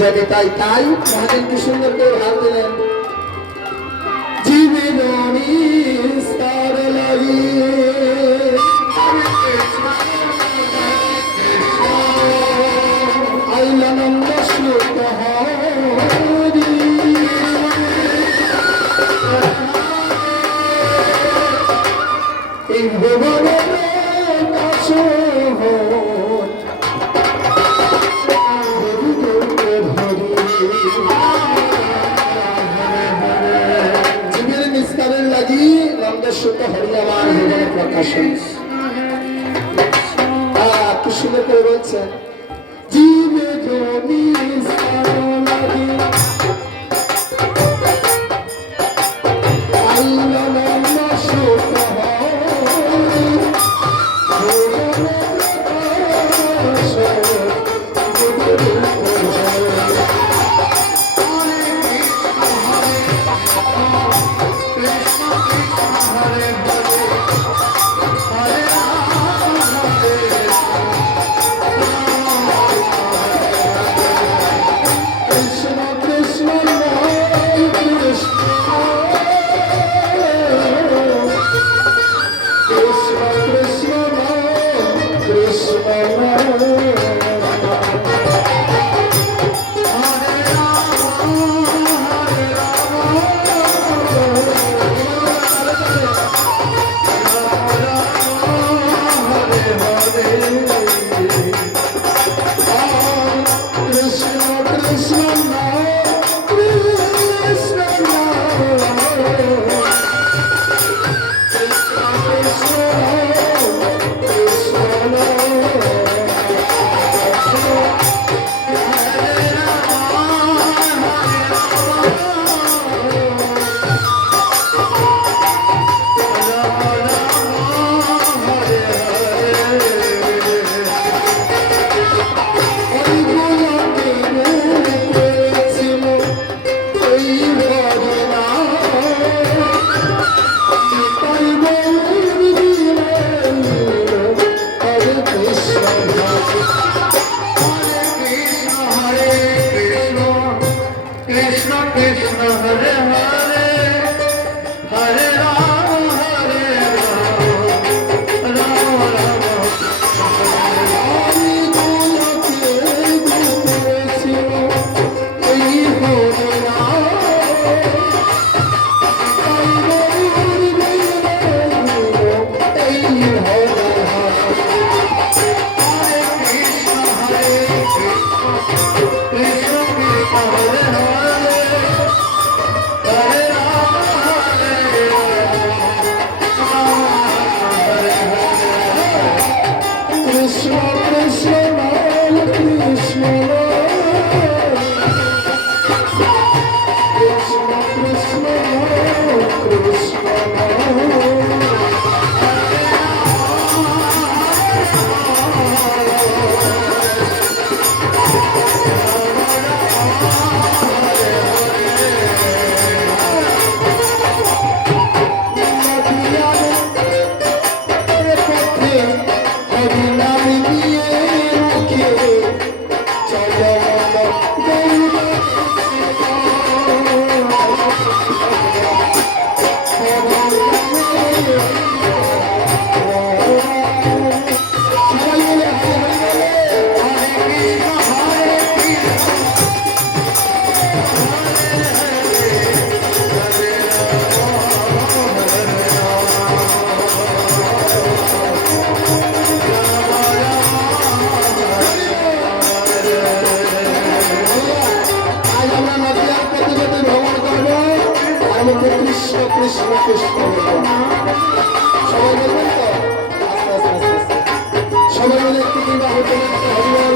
যাবে তাই তাই মহাদেবকে সুন্দর করে হাত দিলেন জীবনের Percussions. Ah, que chuva coroa, Jimmy Jones. বলবে কৃষ্ণ কৃষ্ণ কৃষ্ণ সবাই বলবেন তো? সবাই মিলে একটু কিংবা হতে হরিবার